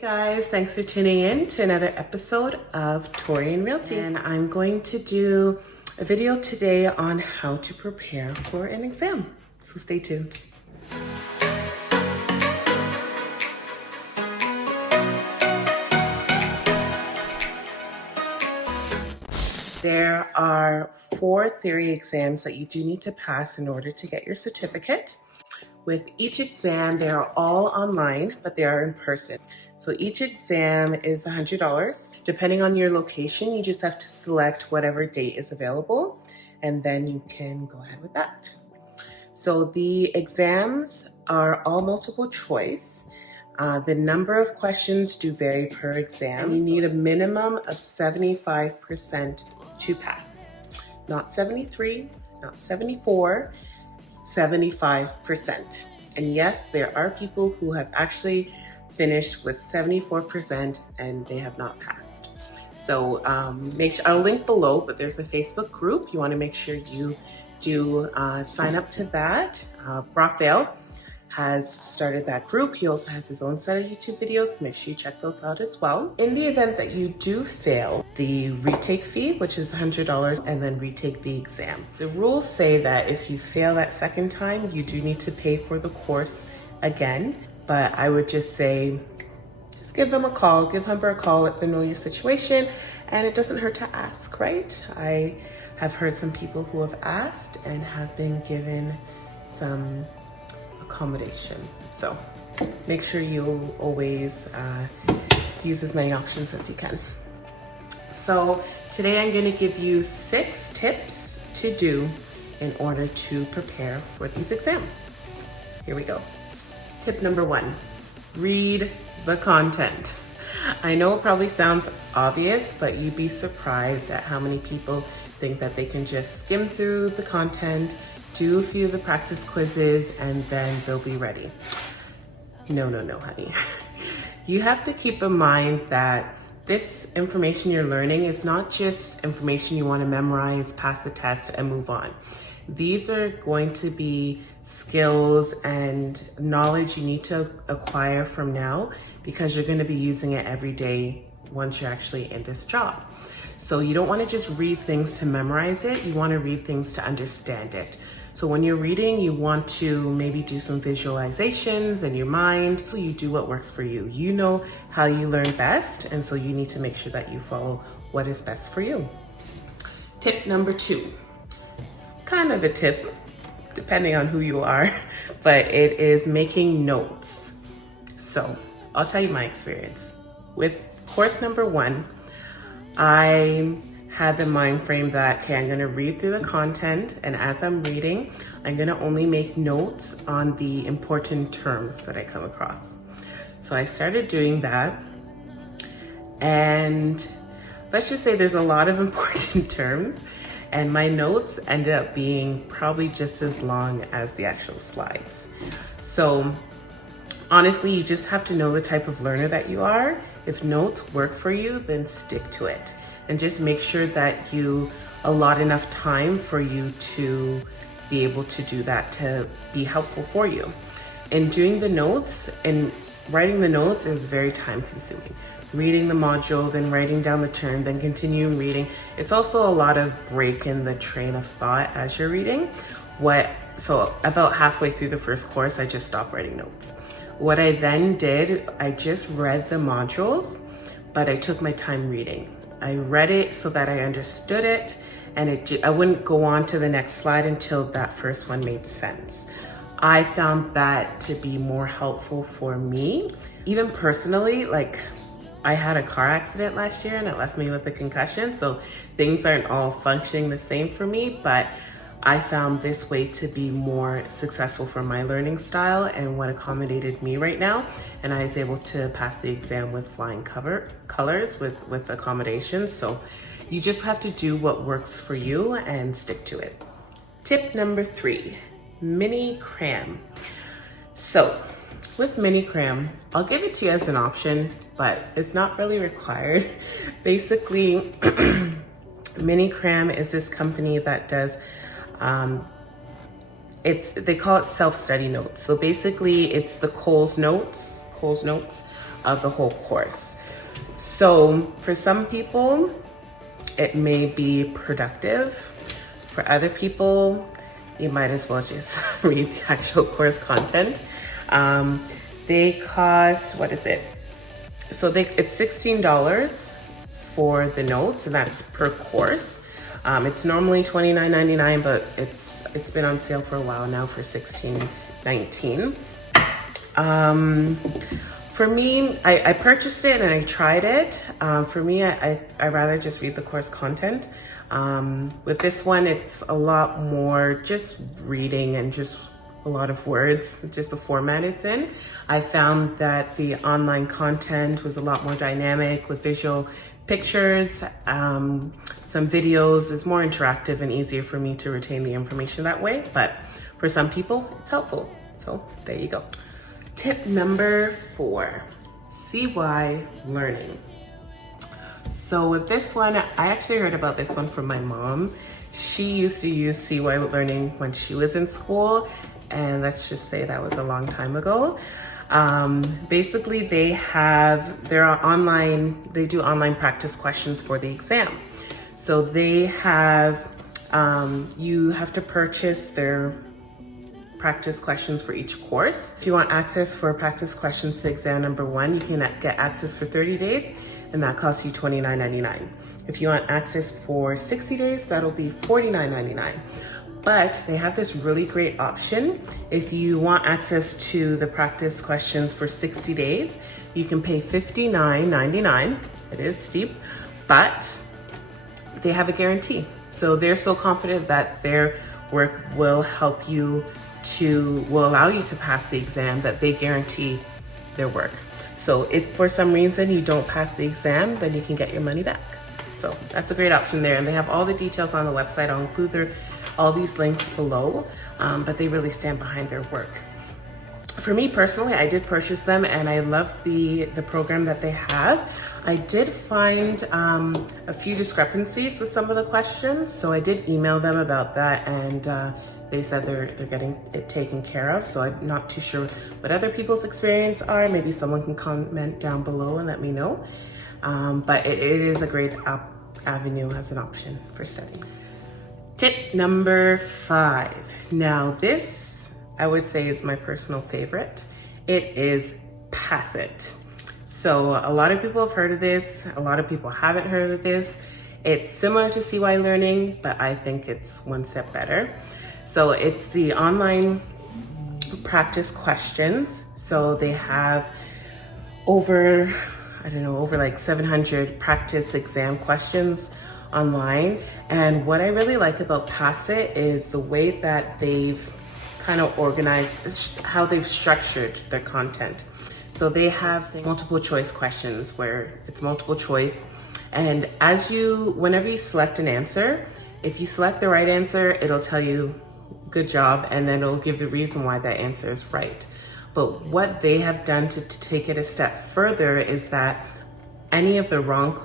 Guys, thanks for tuning in to another episode of Tori and Realty. And I'm going to do a video today on how to prepare for an exam. So stay tuned. There are 4 theory exams that you do need to pass in order to get your certificate. With each exam, they are all online, but they are in person. So each exam is $100. Depending on your location, you just have to select whatever date is available, and then you can go ahead with that. So the exams are all multiple choice. The number of questions do vary per exam. You need a minimum of 75% to pass. Not 73, not 74, 75%. And yes, there are people who have actually finished with 74% and they have not passed. So I'll link below, but there's a Facebook group. You want to make sure you do sign up to that. Brockvale has started that group. He also has his own set of YouTube videos, so make sure you check those out as well. In the event that you do fail, the retake fee, which is $100, and then retake the exam. The rules say that if you fail that second time, you do need to pay for the course again, but I would just say, just give them a call, give Humber a call, let them know your situation, and it doesn't hurt to ask, right? I have heard some people who have asked and have been given some accommodations. So make sure you always use as many options as you can. So today I'm going to give you 6 tips to do in order to prepare for these exams. Here we go. Tip number 1, read the content. I know it probably sounds obvious, but you'd be surprised at how many people think that they can just skim through the content, do a few of the practice quizzes, and then they'll be ready. No, honey. You have to keep in mind that this information you're learning is not just information you want to memorize, pass the test, and move on. These are going to be skills and knowledge you need to acquire from now because you're going to be using it every day once you're actually in this job. So you don't want to just read things to memorize it, you want to read things to understand it. So when you're reading, you want to maybe do some visualizations in your mind. You do what works for you. You know how you learn best, and so you need to make sure that you follow what is best for you. Tip number 2. It's kind of a tip, depending on who you are, but it is making notes. So I'll tell you my experience. With course number 1, I had the mind frame that, okay, I'm gonna read through the content, and as I'm reading, I'm gonna only make notes on the important terms that I come across. So I started doing that, and let's just say there's a lot of important terms, and my notes ended up being probably just as long as the actual slides. So honestly, you just have to know the type of learner that you are. If notes work for you, then stick to it. And just make sure that you allot enough time for you to be able to do that to be helpful for you. And doing the notes and writing the notes is very time consuming. Reading the module, then writing down the term, then continuing reading. It's also a lot of break in the train of thought as you're reading. So about halfway through the first course, I just stopped writing notes. What I then did, I just read the modules, but I took my time reading. I read it so that I understood it, and I wouldn't go on to the next slide until that first one made sense. I found that to be more helpful for me. Even personally, like I had a car accident last year and it left me with a concussion, so things aren't all functioning the same for me, but I found this way to be more successful for my learning style and what accommodated me right now. And I was able to pass the exam with flying colors with accommodations. So you just have to do what works for you and stick to it. Tip number 3, mini cram. So with mini cram, I'll give it to you as an option, but it's not really required. Basically, mini cram is this company that does they call it self-study notes. So basically it's the Coles notes of the whole course. So for some people, it may be productive. For other people, you might as well just read the actual course content. They cost, what is it? So it's $16 for the notes, and that's per course. It's normally $29.99, but it's been on sale for a while now for $16.19. For me, I purchased it and I tried it. For me, I rather just read the course content. With this one, it's a lot more just reading and just a lot of words, just the format it's in. I found that the online content was a lot more dynamic with visual pictures, some videos. Is more interactive and easier for me to retain the information that way. But for some people, it's helpful. So there you go. Tip number 4, CY learning. So with this one, I actually heard about this one from my mom. She used to use CY learning when she was in school, and let's just say that was a long time ago. Basically, they do online practice questions for the exam. So they have, you have to purchase their practice questions for each course. If you want access for practice questions to exam number 1, you can get access for 30 days, and that costs you $29.99. If you want access for 60 days, that'll be $49.99. But they have this really great option. If you want access to the practice questions for 60 days, you can pay $59.99. It is steep, but they have a guarantee. So they're so confident that their work will allow you to pass the exam that they guarantee their work. So if for some reason you don't pass the exam, then you can get your money back. So that's a great option there. And they have all the details on the website. I'll include all these links below, but they really stand behind their work. For me personally, I did purchase them and I love the program that they have. I did find a few discrepancies with some of the questions, so I did email them about that, and they said they're getting it taken care of. So I'm not too sure what other people's experience are. Maybe someone can comment down below and let me know. But it is a great avenue as an option for studying. Tip number 5. Now this, I would say, is my personal favorite. It is Pass It. So a lot of people have heard of this. A lot of people haven't heard of this. It's similar to CY Learning, but I think it's one step better. So it's the online practice questions. So they have over like 700 practice exam questions online. And what I really like about Pass It is the way that they've kind of organized, how they've structured their content. So they have multiple choice questions where it's multiple choice. And whenever you select an answer, if you select the right answer, it'll tell you good job, and then it'll give the reason why that answer is right. But what they have done to take it a step further is that any of the wrong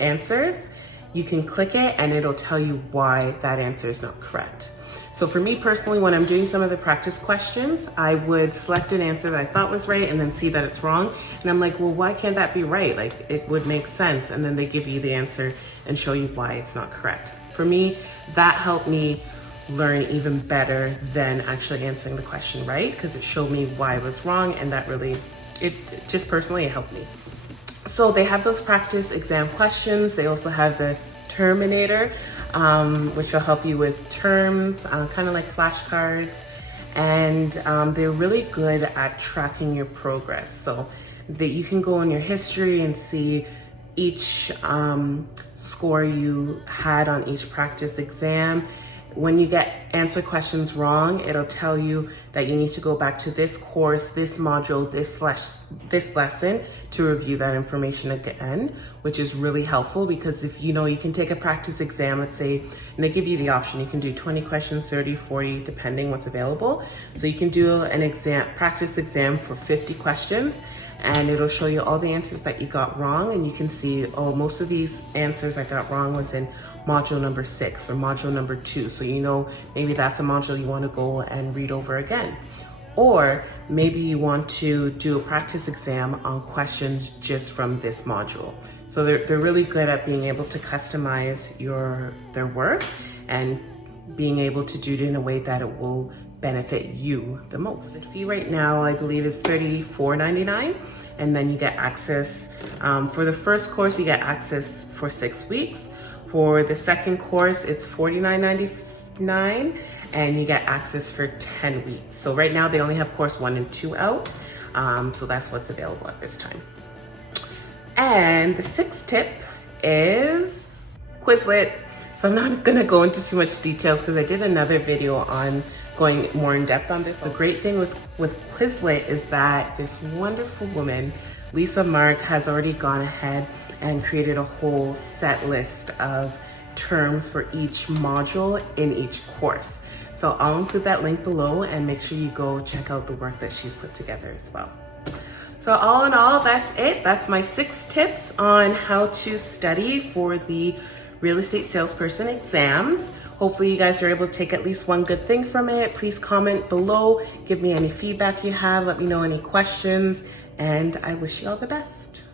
answers, you can click it and it'll tell you why that answer is not correct. So for me personally, when I'm doing some of the practice questions, I would select an answer that I thought was right and then see that it's wrong. And I'm like, well, why can't that be right? Like, it would make sense. And then they give you the answer and show you why it's not correct. For me, that helped me learn even better than actually answering the question right, because it showed me why I was wrong, and that really, it helped me. So they have those practice exam questions. They also have the Terminator, which will help you with terms, kind of like flashcards, and they're really good at tracking your progress. So that you can go in your history and see each score you had on each practice exam. When you get answer questions wrong, it'll tell you that you need to go back to this course, this module, this lesson to review that information again, which is really helpful, because if you can take a practice exam, let's say, and they give you the option, you can do 20 questions, 30, 40, depending what's available. So you can do an practice exam for 50 questions, and it'll show you all the answers that you got wrong, and you can see, oh, most of these answers I got wrong was in module number 6 or module number 2. So maybe that's a module you want to go and read over again. or maybe you want to do a practice exam on questions just from this module. So they're really good at being able to customize their work and being able to do it in a way that it will benefit you the most. The fee right now, I believe, is $34.99, and then you get access. For the first course, you get access for 6 weeks. For the second course, it's $49.99, and you get access for 10 weeks. So right now, they only have course 1 and 2 out, so that's what's available at this time. And the 6th tip is Quizlet. So I'm not gonna go into too much details because I did another video on going more in depth on this. The great thing with Quizlet is that this wonderful woman, Lisa Mark, has already gone ahead and created a whole set list of terms for each module in each course. So I'll include that link below, and make sure you go check out the work that she's put together as well. So all in all, that's it. That's my 6 tips on how to study for the real estate salesperson exams. Hopefully you guys are able to take at least one good thing from it. Please comment below, give me any feedback you have, let me know any questions, and I wish you all the best.